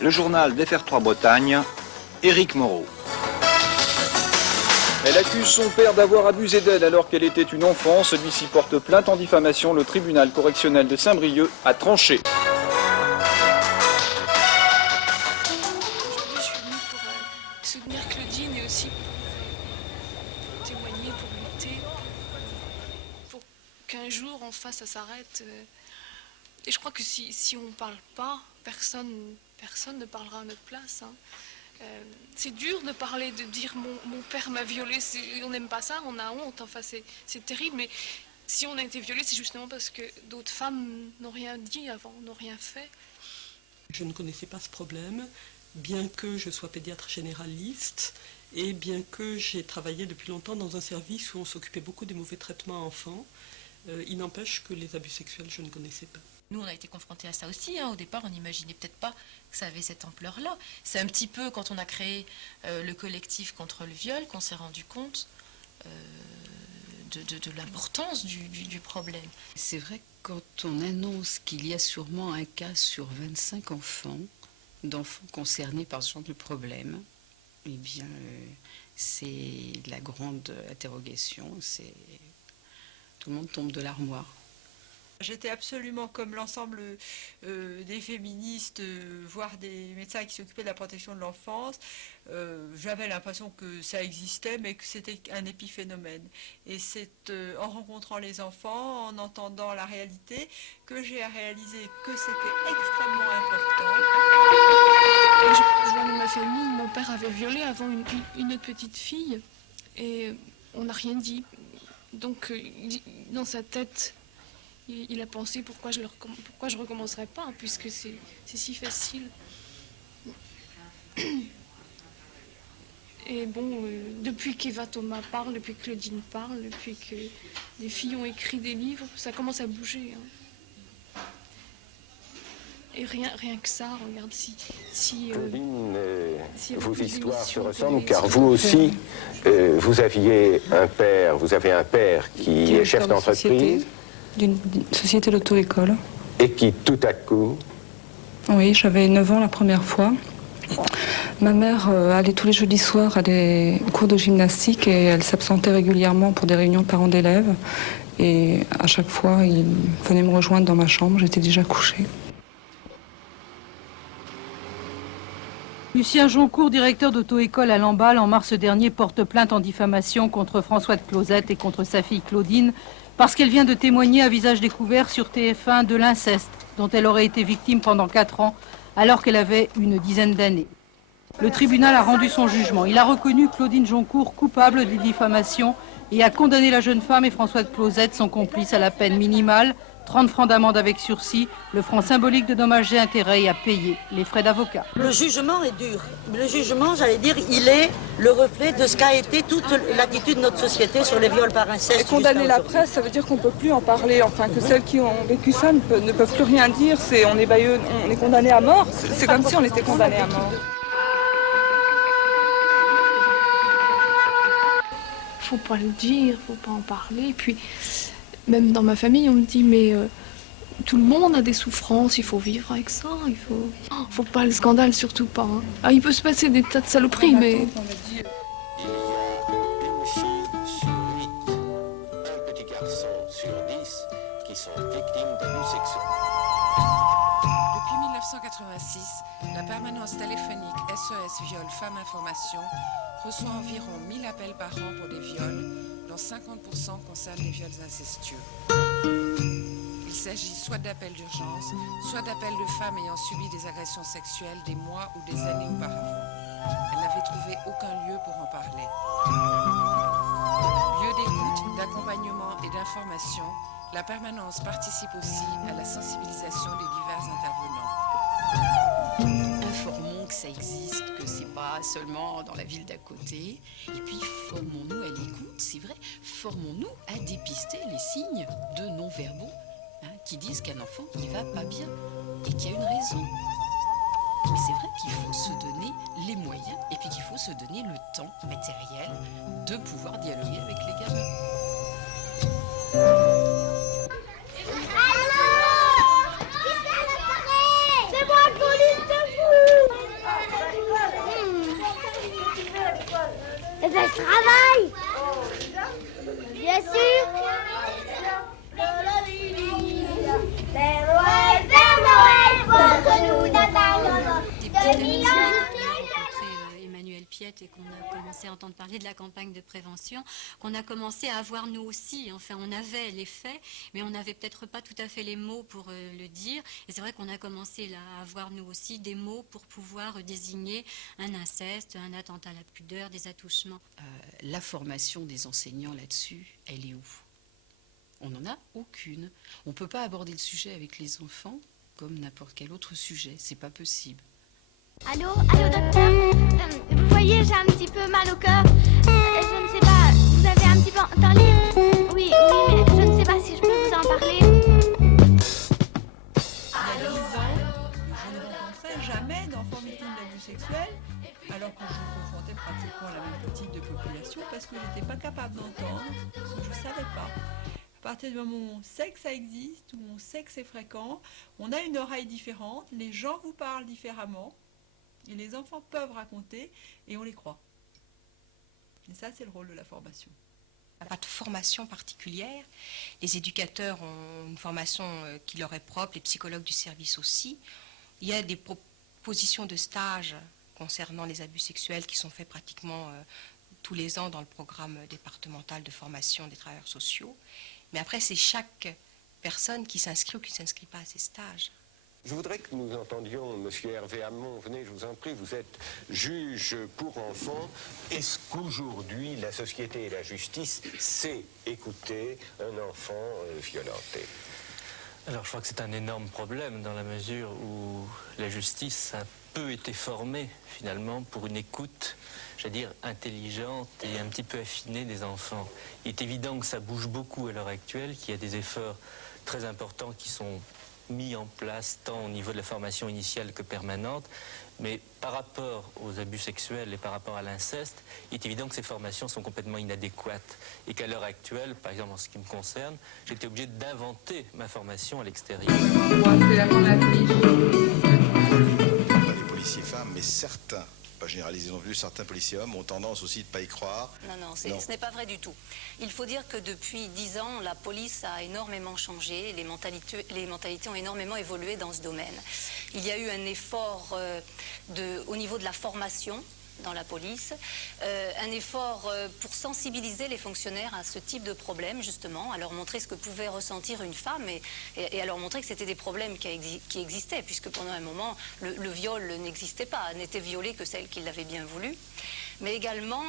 Le journal d'FR3 Bretagne, Éric Moreau. Elle accuse son père d'avoir abusé d'elle alors qu'elle était une enfant. Celui-ci porte plainte en diffamation. Le tribunal correctionnel de Saint-Brieuc a tranché. Aujourd'hui, je suis venue pour soutenir Claudine et aussi pour témoigner, pour lutter, pour qu'un jour, enfin, ça s'arrête. Et je crois que si on ne parle pas, personne ne parlera à notre place. Hein. C'est dur de parler, de dire mon père m'a violée, on n'aime pas ça, on a honte, enfin c'est terrible, mais si on a été violée, c'est justement parce que d'autres femmes n'ont rien dit avant, n'ont rien fait. Je ne connaissais pas ce problème, bien que je sois pédiatre généraliste et bien que j'ai travaillé depuis longtemps dans un service où on s'occupait beaucoup des mauvais traitements à enfants. Il n'empêche que les abus sexuels, je ne connaissais pas. Nous, on a été confrontés à ça aussi. Hein. Au départ, on n'imaginait peut-être pas que ça avait cette ampleur-là. C'est un petit peu quand on a créé le collectif contre le viol qu'on s'est rendu compte de l'importance du problème. C'est vrai que quand on annonce qu'il y a sûrement un cas sur 25 d'enfants concernés par ce genre de problème, eh bien, c'est la grande interrogation. Tout le monde tombe de l'armoire. J'étais absolument comme l'ensemble des féministes, voire des médecins qui s'occupaient de la protection de l'enfance. J'avais l'impression que ça existait, mais que c'était un épiphénomène. Et c'est en rencontrant les enfants, en entendant la réalité, que j'ai réalisé que c'était extrêmement important. Je vois dans ma famille, mon père avait violé avant une autre petite fille, et on n'a rien dit. Donc, dans sa tête, il a pensé pourquoi je recommencerais pas, hein, puisque c'est si facile. Et bon, depuis qu'Eva Thomas parle, depuis que Claudine parle, depuis que des filles ont écrit des livres, ça commence à bouger. Hein. Et rien que ça, regarde, Claudine, vos histoires se ressemblent car vous aussi, vous avez un père qui est chef d'entreprise. D'une société d'auto-école. Et qui tout à coup... Oui, j'avais 9 ans la première fois. Ma mère allait tous les jeudis soirs à des cours de gymnastique et elle s'absentait régulièrement pour des réunions de parents d'élèves. Et à chaque fois, il venait me rejoindre dans ma chambre, j'étais déjà couchée. Lucien Joncourt, directeur d'auto-école à Lamballe, en mars dernier, porte plainte en diffamation contre François de Closette et contre sa fille Claudine, parce qu'elle vient de témoigner à visage découvert sur TF1 de l'inceste dont elle aurait été victime pendant 4 ans alors qu'elle avait une dizaine d'années. Le tribunal a rendu son jugement. Il a reconnu Claudine Joncourt coupable de diffamation et a condamné la jeune femme et François de Closette, son complice, à la peine minimale, 30 francs d'amende avec sursis, le franc symbolique de dommages et intérêts et à payer les frais d'avocat. Le jugement est dur. Le jugement, j'allais dire, il est le reflet de ce qu'a été toute l'attitude de notre société sur les viols par inceste. Et condamner la presse, ça veut dire qu'on ne peut plus en parler, enfin que celles qui ont vécu ça ne peuvent plus rien dire. On est condamné à mort. C'est comme si on était condamné à mort. Faut pas le dire, faut pas en parler. Puis, même dans ma famille, on me dit, mais tout le monde a des souffrances, il faut vivre avec ça, faut pas le scandale, surtout pas. Hein. Ah, il peut se passer des tas de saloperies, mais... Il y a une fille sur 8, un petit garçon sur 10 qui sont victimes d'abus sexuels. Depuis 1986, la permanence téléphonique SOS Viol Femmes Information reçoit environ 1000 appels par an pour des viols, dont 50% concernent les viols incestueux. Il s'agit soit d'appels d'urgence, soit d'appels de femmes ayant subi des agressions sexuelles des mois ou des années auparavant. Elle n'avait trouvé aucun lieu pour en parler. Lieu d'écoute, d'accompagnement et d'information, la permanence participe aussi à la sensibilisation des divers intervenants. Informons que ça existe, que c'est pas seulement dans la ville d'à côté. Et puis formons-nous à l'écoute, c'est vrai, formons-nous à dépister les signes de non-verbaux qui disent qu'un enfant n'y va pas bien et qu'il y a une raison. Mais c'est vrai qu'il faut se donner les moyens et puis qu'il faut se donner le temps matériel de pouvoir dialoguer avec les gamins. C'est moi, Pauline, c'est vous. Eh ben, je travaille. Bien sûr. Père Noël, pour que nous n'attendions Des petites amitiés. On a rencontré Emmanuel Piette et qu'on a commencé à entendre parler de la campagne de prévention, qu'on a commencé à avoir nous aussi. Enfin, on avait les faits, mais on n'avait peut-être pas tout à fait les mots pour le dire. Et c'est vrai qu'on a commencé là, à avoir nous aussi des mots pour pouvoir désigner un inceste, un attentat à la pudeur, des attouchements. La formation des enseignants là-dessus, elle est où? On n'en a aucune. On ne peut pas aborder le sujet avec les enfants comme n'importe quel autre sujet. C'est pas possible. Allô, docteur. Vous voyez, j'ai un petit peu mal au cœur. Je ne sais pas, vous avez un petit peu parlé? Oui, mais je ne sais pas si je peux vous en parler. Il y a 10 ans, je ne rencontrais jamais d'enfants victimes d'abus sexuels, alors que je confrontais pratiquement la même type de population parce que je n'étais pas capable d'entendre, je ne savais pas. À partir du moment où on sait que ça existe, où on sait que c'est fréquent, on a une oreille différente, les gens vous parlent différemment, et les enfants peuvent raconter, et on les croit. Et ça, c'est le rôle de la formation. Il n'y a pas de formation particulière. Les éducateurs ont une formation qui leur est propre, les psychologues du service aussi. Il y a des propositions de stage concernant les abus sexuels qui sont faits pratiquement tous les ans dans le programme départemental de formation des travailleurs sociaux. Mais après, c'est chaque personne qui s'inscrit ou qui ne s'inscrit pas à ces stages. Je voudrais que nous entendions M. Hervé Hamon. Venez, je vous en prie, vous êtes juge pour enfants. Est-ce qu'aujourd'hui, la société et la justice sait écouter un enfant violenté? Alors, je crois que c'est un énorme problème dans la mesure où la justice a peu été formée, finalement, pour une écoute, j'allais dire, intelligente et un petit peu affinée des enfants. Il est évident que ça bouge beaucoup à l'heure actuelle, qu'il y a des efforts très importants qui sont mis en place tant au niveau de la formation initiale que permanente, mais par rapport aux abus sexuels et par rapport à l'inceste, il est évident que ces formations sont complètement inadéquates et qu'à l'heure actuelle, par exemple en ce qui me concerne, j'étais obligé d'inventer ma formation à l'extérieur. Les policiers femmes, mais certains, pas généralisé non plus, certains policiers hommes ont tendance aussi de ne pas y croire. Non, ce n'est pas vrai du tout. Il faut dire que depuis 10 ans, la police a énormément changé, les mentalités ont énormément évolué dans ce domaine. Il y a eu un effort au niveau de la formation dans la police, un effort pour sensibiliser les fonctionnaires à ce type de problème, justement, à leur montrer ce que pouvait ressentir une femme et à leur montrer que c'était des problèmes qui existaient, puisque pendant un moment, le viol n'existait pas, n'était violé que celle qui l'avait bien voulu. Mais également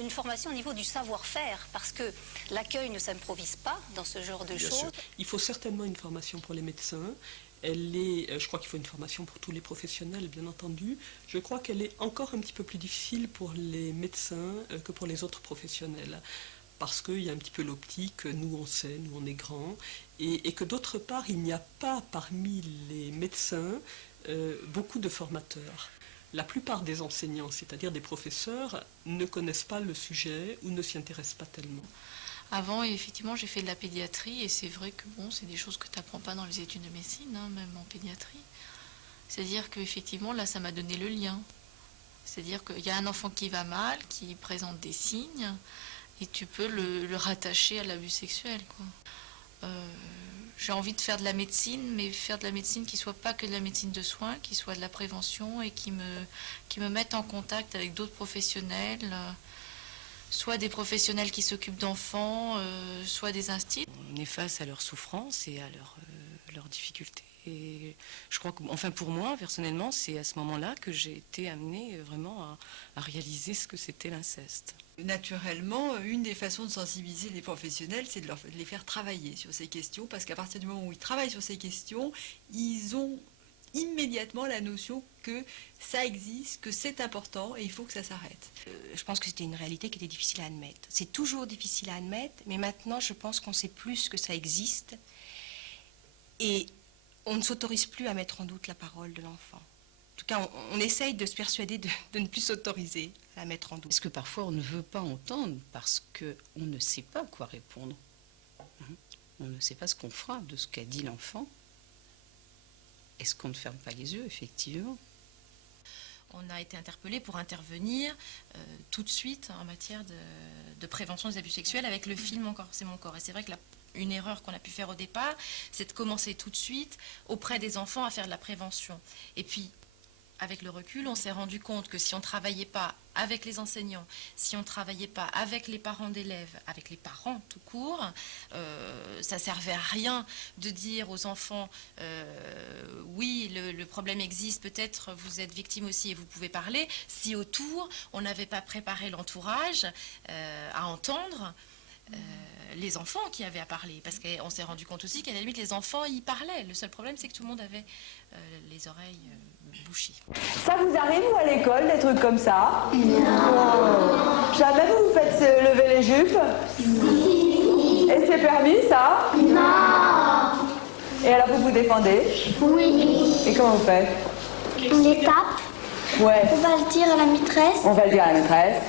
une formation au niveau du savoir-faire, parce que l'accueil ne s'improvise pas dans ce genre de choses. Il faut certainement une formation pour les médecins. Je crois qu'il faut une formation pour tous les professionnels, bien entendu. Je crois qu'elle est encore un petit peu plus difficile pour les médecins que pour les autres professionnels. Parce qu'il y a un petit peu l'optique, nous on sait, nous on est grands, et que d'autre part, il n'y a pas parmi les médecins beaucoup de formateurs. La plupart des enseignants, c'est-à-dire des professeurs, ne connaissent pas le sujet ou ne s'y intéressent pas tellement. Avant, effectivement, j'ai fait de la pédiatrie et c'est vrai que c'est des choses que tu n'apprends pas dans les études de médecine, même en pédiatrie. C'est-à-dire qu'effectivement, là, ça m'a donné le lien. C'est-à-dire qu'il y a un enfant qui va mal, qui présente des signes, et tu peux le rattacher à l'abus sexuel, quoi. J'ai envie de faire de la médecine, mais faire de la médecine qui ne soit pas que de la médecine de soins, qui soit de la prévention et qui me mette en contact avec d'autres professionnels, soit des professionnels qui s'occupent d'enfants, soit des instituts. On est face à leurs souffrances et à leurs difficultés. Et je crois que, enfin pour moi, personnellement, c'est à ce moment-là que j'ai été amenée vraiment à réaliser ce que c'était l'inceste. Naturellement, une des façons de sensibiliser les professionnels, c'est de les faire travailler sur ces questions, parce qu'à partir du moment où ils travaillent sur ces questions, ils ont immédiatement la notion que ça existe, que c'est important et il faut que ça s'arrête. Je pense que c'était une réalité qui était difficile à admettre. C'est toujours difficile à admettre, mais maintenant je pense qu'on sait plus que ça existe et on ne s'autorise plus à mettre en doute la parole de l'enfant. En tout cas, on essaye de se persuader de ne plus s'autoriser à la mettre en doute. Parce que parfois on ne veut pas entendre parce qu'on ne sait pas quoi répondre. on ne sait pas ce qu'on fera de ce qu'a dit l'enfant. Est-ce qu'on ne ferme pas les yeux, effectivement? On a été interpellé pour intervenir tout de suite en matière de prévention des abus sexuels avec le film Mon corps, c'est mon corps. Et c'est vrai que une erreur qu'on a pu faire au départ, c'est de commencer tout de suite auprès des enfants à faire de la prévention. Et puis, avec le recul, on s'est rendu compte que si on ne travaillait pas avec les enseignants, si on ne travaillait pas avec les parents d'élèves, avec les parents tout court, ça ne servait à rien de dire aux enfants oui, le problème existe, peut-être vous êtes victime aussi et vous pouvez parler, si autour on n'avait pas préparé l'entourage à entendre les enfants qui avaient à parler, parce qu'on s'est rendu compte aussi qu'à la limite les enfants y parlaient. Le seul problème c'est que tout le monde avait les oreilles bouchées. Ça vous arrive, vous, à l'école, des trucs comme ça? Non. Jamais vous vous faites lever les jupes? Oui. Et c'est permis, ça? Non. Et alors vous vous défendez? Oui. Et comment vous faites? On les tape. Ouais. On va le dire à la maîtresse. On va le dire à la maîtresse.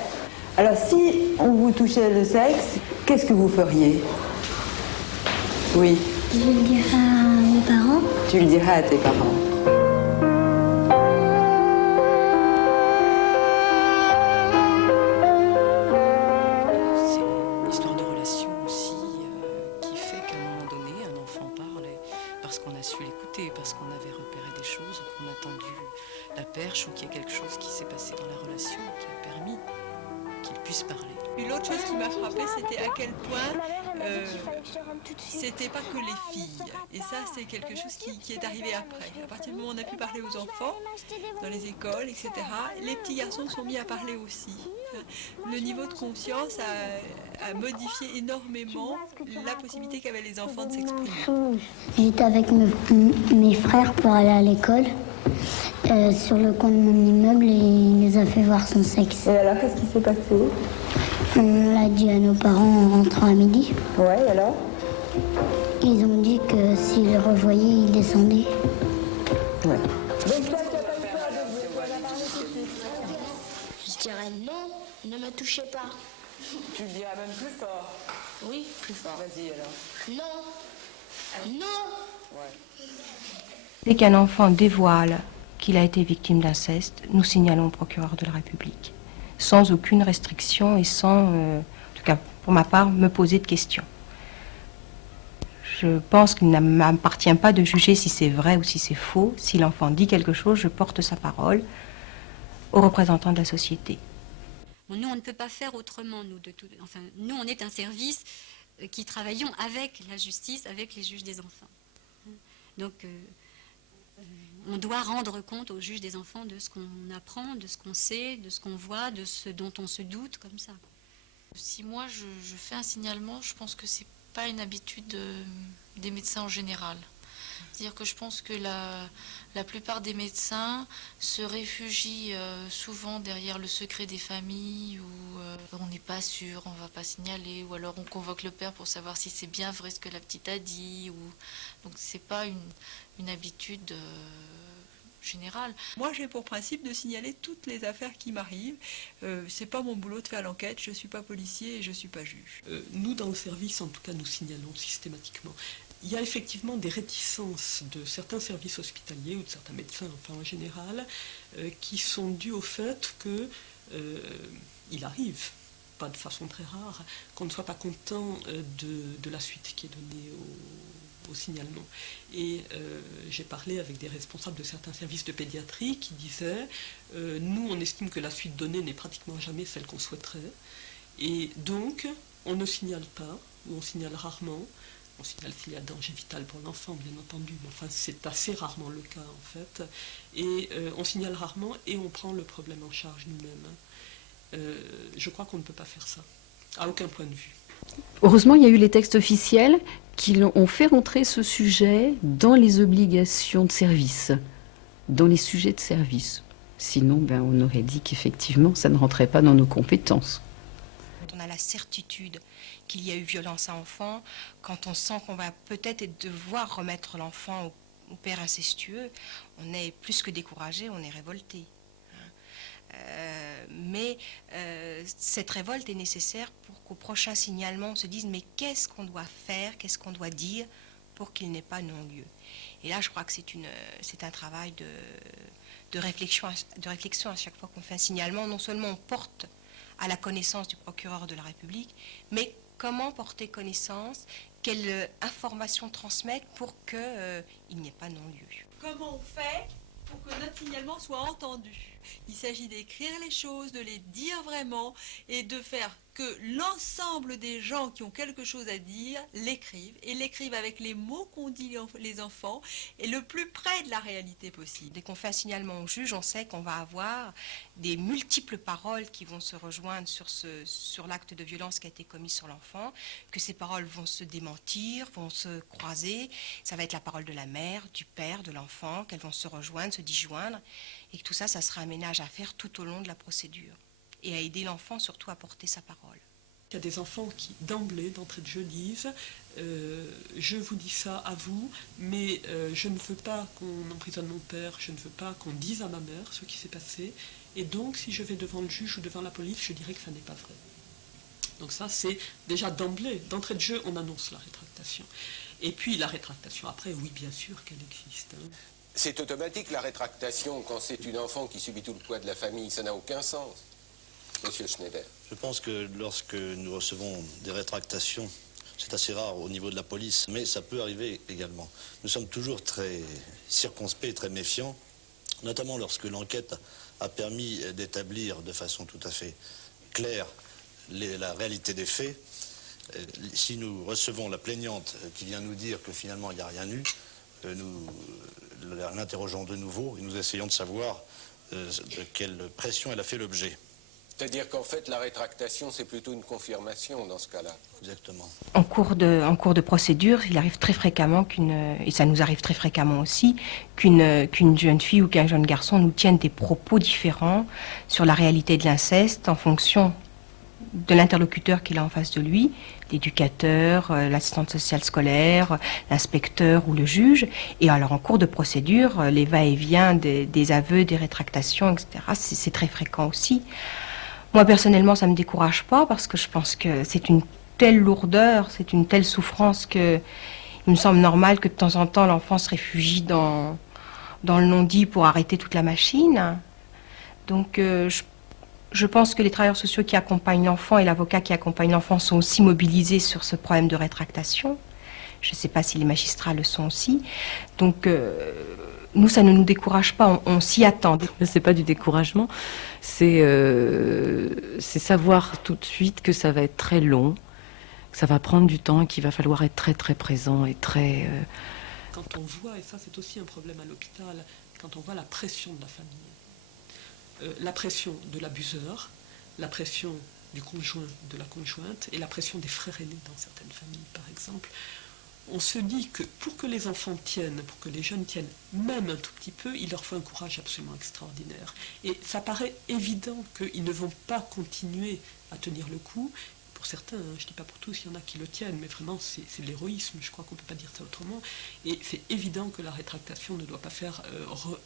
Alors si on vous touchait le sexe, qu'est-ce que vous feriez? Oui. Je le dirai à mes parents. Tu le dirais à tes parents. parce qu'on avait repéré des choses, ou qu'on a tendu la perche, ou qu'il y a quelque chose qui s'est passé dans la relation qui a permis qu'il puisse parler. Puis l'autre chose qui m'a frappée, c'était à quel point c'était pas que les filles. Et ça, c'est quelque chose qui est arrivé après. À partir du moment où on a pu parler aux enfants, dans les écoles, etc., les petits garçons sont mis à parler aussi. Le niveau de conscience a modifié énormément la possibilité qu'avaient les enfants de s'exprimer. J'étais avec mes frères pour aller à l'école. Sur le coin de mon immeuble et il nous a fait voir son sexe. Et alors, qu'est-ce qui s'est passé? On l'a dit à nos parents en rentrant à midi. Ouais, et alors? Ils ont dit que s'ils le revoyaient, ils descendaient. Ouais. Je dirais non, ne me touchez pas. Tu le dirais même plus fort? Oui, plus fort. Vas-y alors. Non. Non. Ouais. Dès qu'un enfant dévoile qu'il a été victime d'inceste, nous signalons au procureur de la République, sans aucune restriction et sans, en tout cas pour ma part, me poser de questions. Je pense qu'il ne m'appartient pas de juger si c'est vrai ou si c'est faux. Si l'enfant dit quelque chose, je porte sa parole aux représentants de la société. Bon, nous, on ne peut pas faire autrement, enfin, nous, on est un service qui travaillons avec la justice, avec les juges des enfants. Donc, on doit rendre compte aux juges des enfants de ce qu'on apprend, de ce qu'on sait, de ce qu'on voit, de ce dont on se doute, comme ça. Si moi je fais un signalement, je pense que c'est pas une habitude des médecins en général. C'est-à-dire que je pense que la plupart des médecins se réfugient souvent derrière le secret des familles où on n'est pas sûr, on ne va pas signaler, ou alors on convoque le père pour savoir si c'est bien vrai ce que la petite a dit. Donc c'est pas une habitude générale. Moi, j'ai pour principe de signaler toutes les affaires qui m'arrivent. C'est pas mon boulot de faire l'enquête, je suis pas policier et je suis pas juge. Nous, dans le service, en tout cas, nous signalons systématiquement. Il y a effectivement des réticences de certains services hospitaliers ou de certains médecins, enfin en général, qui sont dues au fait que il arrive, pas de façon très rare, qu'on ne soit pas content de la suite qui est donnée au signalement. Et j'ai parlé avec des responsables de certains services de pédiatrie qui disaient nous, on estime que la suite donnée n'est pratiquement jamais celle qu'on souhaiterait, et donc on ne signale pas, ou on signale rarement. On signale s'il y a danger vital pour l'enfant, bien entendu, mais enfin, c'est assez rarement le cas, en fait. Et on signale rarement et on prend le problème en charge nous-mêmes. Je crois qu'on ne peut pas faire ça, à aucun point de vue. Heureusement, il y a eu les textes officiels qui ont fait rentrer ce sujet dans les obligations de service, dans les sujets de service. Sinon, on aurait dit qu'effectivement, ça ne rentrait pas dans nos compétences. Quand on a la certitude qu'il y a eu violence à enfant, quand on sent qu'on va peut-être devoir remettre l'enfant au père incestueux, on est plus que découragé, on est révolté. Mais cette révolte est nécessaire pour qu'au prochain signalement, on se dise mais qu'est-ce qu'on doit faire, qu'est-ce qu'on doit dire pour qu'il n'ait pas non-lieu. Et là, je crois que c'est un travail de réflexion à chaque fois qu'on fait un signalement. Non seulement on porte à la connaissance du procureur de la République, mais comment porter connaissance, quelle information transmettre pour qu'il n'y ait pas non-lieu. Comment on fait pour que notre signalement soit entendu? Il s'agit d'écrire les choses, de les dire vraiment et de faire que l'ensemble des gens qui ont quelque chose à dire l'écrivent et l'écrivent avec les mots qu'ont dit les enfants et le plus près de la réalité possible. Dès qu'on fait un signalement au juge, on sait qu'on va avoir des multiples paroles qui vont se rejoindre sur l'acte de violence qui a été commis sur l'enfant, que ces paroles vont se démentir, vont se croiser. Ça va être la parole de la mère, du père, de l'enfant, qu'elles vont se rejoindre, se disjoindre, et que tout ça, ça sera un ménage à faire tout au long de la procédure et à aider l'enfant surtout à porter sa parole. Il y a des enfants qui, d'emblée, d'entrée de jeu, disent je vous dis ça à vous, mais je ne veux pas qu'on emprisonne mon père, je ne veux pas qu'on dise à ma mère ce qui s'est passé, et donc si je vais devant le juge ou devant la police, je dirais que ça n'est pas vrai. Donc ça, c'est déjà d'emblée, d'entrée de jeu, on annonce la rétractation. Et puis la rétractation après, oui, bien sûr qu'elle existe. C'est automatique la rétractation quand c'est une enfant qui subit tout le poids de la famille, ça n'a aucun sens. Monsieur Schneider. Je pense que lorsque nous recevons des rétractations, c'est assez rare au niveau de la police, mais ça peut arriver également. Nous sommes toujours très circonspects et très méfiants, notamment lorsque l'enquête a permis d'établir de façon tout à fait claire la réalité des faits. Si nous recevons la plaignante qui vient nous dire que finalement il n'y a rien eu, nous l'interrogeons de nouveau et nous essayons de savoir de quelle pression elle a fait l'objet. C'est-à-dire qu'en fait, la rétractation, c'est plutôt une confirmation dans ce cas-là. Exactement. En cours de procédure, il arrive très fréquemment et ça nous arrive très fréquemment aussi, qu'une jeune fille ou qu'un jeune garçon nous tienne des propos différents sur la réalité de l'inceste en fonction de l'interlocuteur qu'il a en face de lui, l'éducateur, l'assistante sociale scolaire, l'inspecteur ou le juge. Et alors en cours de procédure, les va-et-vient des aveux, des rétractations, etc., c'est très fréquent aussi. Moi, personnellement, ça ne me décourage pas parce que je pense que c'est une telle lourdeur, c'est une telle souffrance que il me semble normal que de temps en temps, l'enfant se réfugie dans le non-dit pour arrêter toute la machine. Donc, je pense que les travailleurs sociaux qui accompagnent l'enfant et l'avocat qui accompagne l'enfant sont aussi mobilisés sur ce problème de rétractation. Je ne sais pas si les magistrats le sont aussi. Donc, nous, ça ne nous décourage pas, on s'y attend. Ce n'est pas du découragement, c'est savoir tout de suite que ça va être très long, que ça va prendre du temps et qu'il va falloir être très très présent et très... Quand on voit, et ça c'est aussi un problème à l'hôpital, quand on voit la pression de la famille, la pression de l'abuseur, la pression du conjoint, de la conjointe, et la pression des frères aînés dans certaines familles par exemple, on se dit que pour que les enfants tiennent, pour que les jeunes tiennent même un tout petit peu, il leur faut un courage absolument extraordinaire. Et ça paraît évident qu'ils ne vont pas continuer à tenir le coup. Pour certains, je ne dis pas pour tous, il y en a qui le tiennent, mais vraiment c'est de l'héroïsme, je crois qu'on ne peut pas dire ça autrement. Et c'est évident que la rétractation ne doit pas faire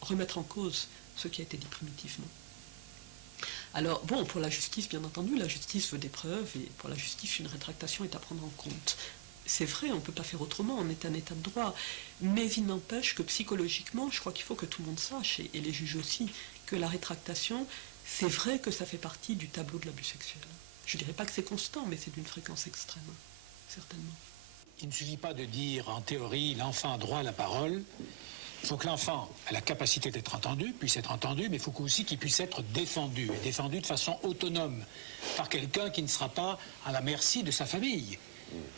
remettre en cause ce qui a été dit primitivement. Alors, bon, pour la justice, bien entendu, la justice veut des preuves, et pour la justice, une rétractation est à prendre en compte. C'est vrai, on ne peut pas faire autrement, on est un état de droit. Mais il n'empêche que psychologiquement, je crois qu'il faut que tout le monde sache, et les juges aussi, que la rétractation, c'est vrai que ça fait partie du tableau de l'abus sexuel. Je ne dirais pas que c'est constant, mais c'est d'une fréquence extrême, certainement. Il ne suffit pas de dire, en théorie, l'enfant a droit à la parole. Il faut que l'enfant ait la capacité d'être entendu, puisse être entendu, mais il faut aussi qu'il puisse être défendu, et défendu de façon autonome, par quelqu'un qui ne sera pas à la merci de sa famille.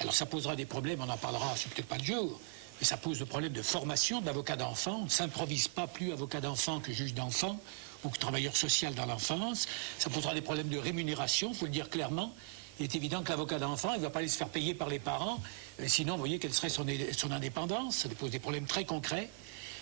Alors ça posera des problèmes, on en parlera, c'est peut-être pas le jour, mais ça pose le problème de formation d'avocat d'enfant. On ne s'improvise pas plus avocat d'enfant que juge d'enfant ou que travailleur social dans l'enfance. Ça posera des problèmes de rémunération, il faut le dire clairement. Il est évident que l'avocat d'enfant, il ne va pas aller se faire payer par les parents, sinon, vous voyez, quelle serait son indépendance. Ça pose des problèmes très concrets.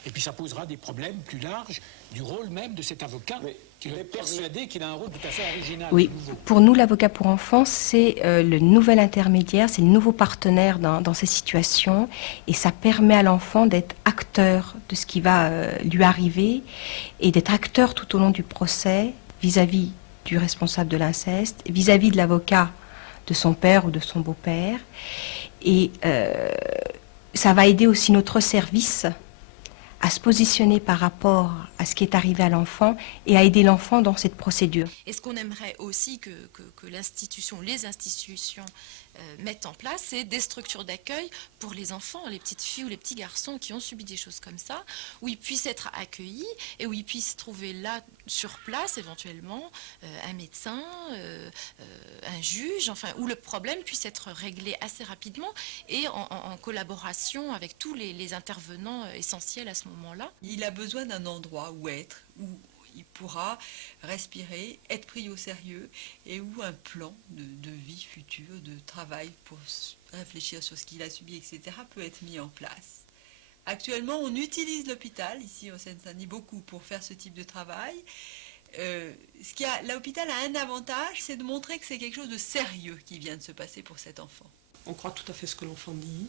Et puis ça posera des problèmes plus larges du rôle même de cet avocat, qui est persuadé qu'il a un rôle tout à fait original. Oui, pour nous, l'avocat pour enfants, c'est le nouvel intermédiaire, c'est le nouveau partenaire dans ces situations, et ça permet à l'enfant d'être acteur de ce qui va lui arriver, et d'être acteur tout au long du procès, vis-à-vis du responsable de l'inceste, vis-à-vis de l'avocat de son père ou de son beau-père. Et ça va aider aussi notre service à se positionner par rapport à ce qui est arrivé à l'enfant et à aider l'enfant dans cette procédure. Et ce qu'on aimerait aussi que l'institution, les institutions mettent en place, c'est des structures d'accueil pour les enfants, les petites filles ou les petits garçons qui ont subi des choses comme ça, où ils puissent être accueillis et où ils puissent trouver là, sur place éventuellement, un médecin, un juge, enfin, où le problème puisse être réglé assez rapidement et en collaboration avec tous les intervenants essentiels à ce moment-là. Il a besoin d'un endroit où être, où il pourra respirer, être pris au sérieux et où un plan de vie future, de travail pour réfléchir sur ce qu'il a subi, etc., peut être mis en place. Actuellement, on utilise l'hôpital, ici au Seine-Saint-Denis, beaucoup pour faire ce type de travail. L'hôpital a un avantage, c'est de montrer que c'est quelque chose de sérieux qui vient de se passer pour cet enfant. On croit tout à fait ce que l'enfant dit,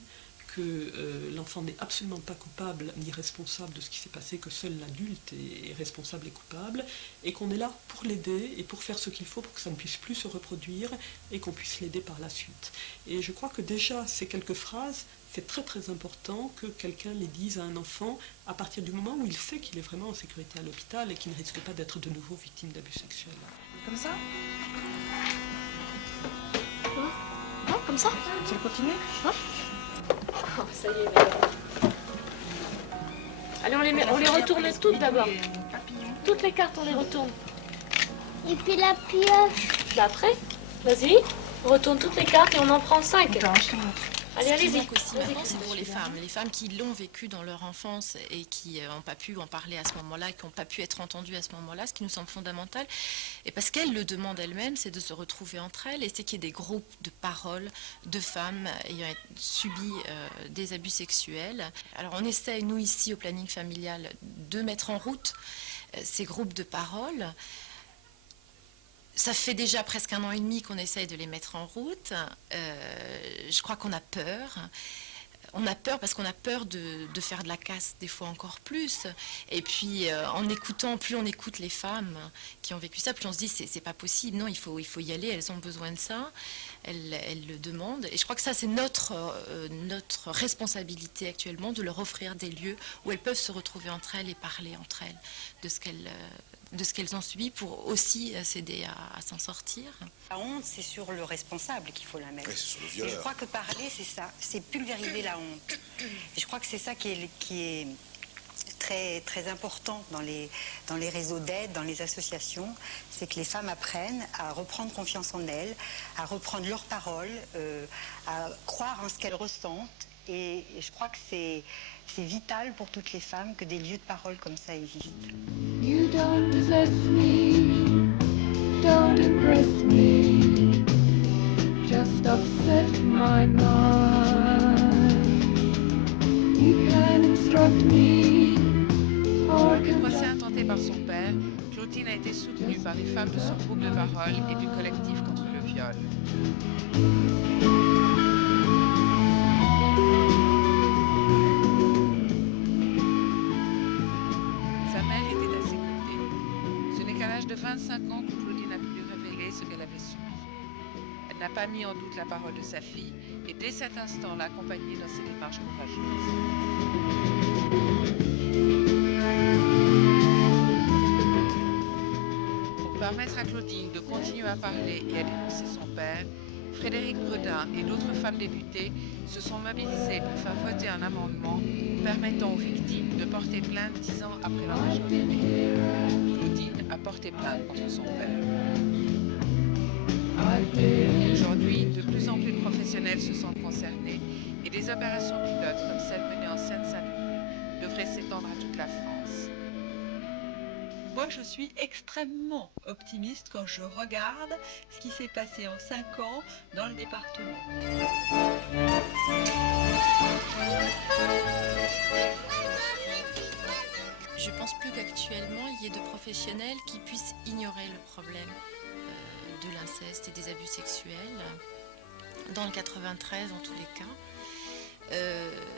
que l'enfant n'est absolument pas coupable ni responsable de ce qui s'est passé, que seul l'adulte est responsable et coupable, et qu'on est là pour l'aider et pour faire ce qu'il faut pour que ça ne puisse plus se reproduire et qu'on puisse l'aider par la suite. Et je crois que déjà ces quelques phrases, c'est très très important que quelqu'un les dise à un enfant à partir du moment où il sait qu'il est vraiment en sécurité à l'hôpital et qu'il ne risque pas d'être de nouveau victime d'abus sexuels. Comme ça? Ouais, comme ça. Tu veux continuer? Ouais. Oh, ça y est, d'accord. Allez, on les retourne toutes d'abord. Toutes les cartes, on les retourne. Et puis la pioche. Là, après, vas-y, on retourne toutes les cartes et on en prend 5. Allez, allez-y. Aussi maintenant, c'est pour les femmes qui l'ont vécu dans leur enfance et qui n'ont pas pu en parler à ce moment-là, qui n'ont pas pu être entendues à ce moment-là, ce qui nous semble fondamental. Et parce qu'elles le demandent elles-mêmes, c'est de se retrouver entre elles et c'est qu'il y ait des groupes de paroles de femmes ayant subi des abus sexuels. Alors on essaie, nous ici au planning familial, de mettre en route ces groupes de paroles. Ça fait déjà presque 1 an et demi qu'on essaye de les mettre en route. Je crois qu'on a peur. On a peur parce qu'on a peur de faire de la casse des fois encore plus. Et puis en écoutant, plus on écoute les femmes qui ont vécu ça, plus on se dit c'est pas possible. Non, il faut y aller. Elles ont besoin de ça. Elles le demandent. Et je crois que ça c'est notre responsabilité actuellement de leur offrir des lieux où elles peuvent se retrouver entre elles et parler entre elles de ce qu'elles ont subi pour aussi s'aider à s'en sortir. La honte, c'est sur le responsable qu'il faut la mettre. Oui, c'est sur le violeur. Et je crois que parler, c'est ça, c'est pulvériser la honte. Et je crois que c'est ça qui est très, très important dans les réseaux d'aide, dans les associations, c'est que les femmes apprennent à reprendre confiance en elles, à reprendre leurs paroles, à croire en ce qu'elles ressentent. Et je crois que c'est vital pour toutes les femmes que des lieux de parole comme ça existent. You don't possess me, don't impress me, just upset my mind. You can instruct me or Le procès intenté par son père, Claudine a été soutenue par les femmes de son groupe de parole et du collectif contre le viol. Sa mère était à ses côtés. Ce n'est qu'à l'âge de 25 ans que Claudine a pu lui révéler ce qu'elle avait subi. Elle n'a pas mis en doute la parole de sa fille et dès cet instant l'a accompagnée dans ses démarches courageuses. Pour permettre à Claudine de continuer à parler et à dénoncer son père, Frédéric Bredin et d'autres femmes députées se sont mobilisées pour faire voter un amendement permettant aux victimes de porter plainte 10 ans après leur majorité. Claudine a porté plainte contre son père. Aujourd'hui, de plus en plus de professionnels se sentent concernés et des opérations pilotes comme celle menée en Seine-Saint-Denis devraient s'étendre à toute la France. Moi, je suis extrêmement optimiste quand je regarde ce qui s'est passé en 5 ans dans le département. Je pense plus qu'actuellement, il y ait de professionnels qui puissent ignorer le problème de l'inceste et des abus sexuels, dans le 93 en tous les cas.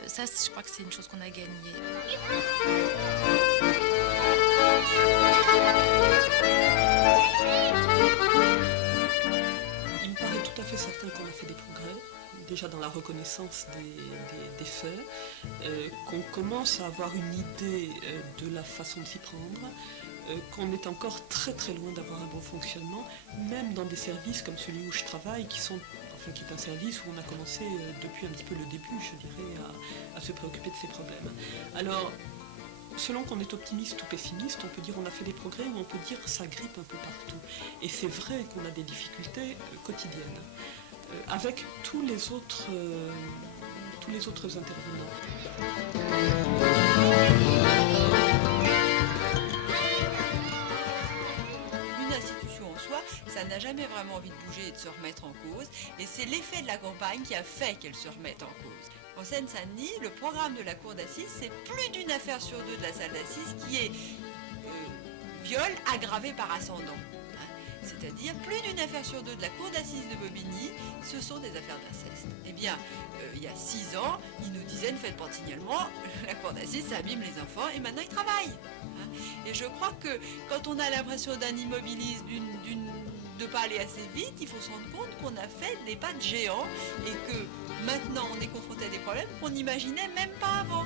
Ça, je crois que c'est une chose qu'on a gagnée. Il me paraît tout à fait certain qu'on déjà dans la reconnaissance des faits, qu'on commence à avoir une idée de la façon de s'y prendre, qu'on est encore très très loin d'avoir un bon fonctionnement, même dans des services comme celui où je travaille, qui est un service où on a commencé depuis un petit peu le début, je dirais, à se préoccuper de ces problèmes. Alors, selon qu'on est optimiste ou pessimiste, on peut dire on a fait des progrès ou on peut dire ça grippe un peu partout. Et c'est vrai qu'on a des difficultés quotidiennes, avec tous les autres intervenants. Une institution en soi, ça n'a jamais vraiment envie de bouger et de se remettre en cause, et c'est l'effet de la campagne qui a fait qu'elle se remette en cause. En Seine-Saint-Denis, le programme de la cour d'assises, c'est plus d'une affaire sur deux de la salle d'assises qui est viol aggravé par ascendant. C'est-à-dire, plus d'une affaire sur deux de la cour d'assises de Bobigny, ce sont des affaires d'inceste. Eh bien, il y a 6 ans, ils nous disaient, ne faites pas de signalement, la cour d'assises, ça abîme les enfants, et maintenant ils travaillent. Et je crois que quand on a l'impression d'un immobilisme, de ne pas aller assez vite, il faut se rendre compte qu'on a fait des pas de géant, et que maintenant on est confronté à des problèmes qu'on n'imaginait même pas avant.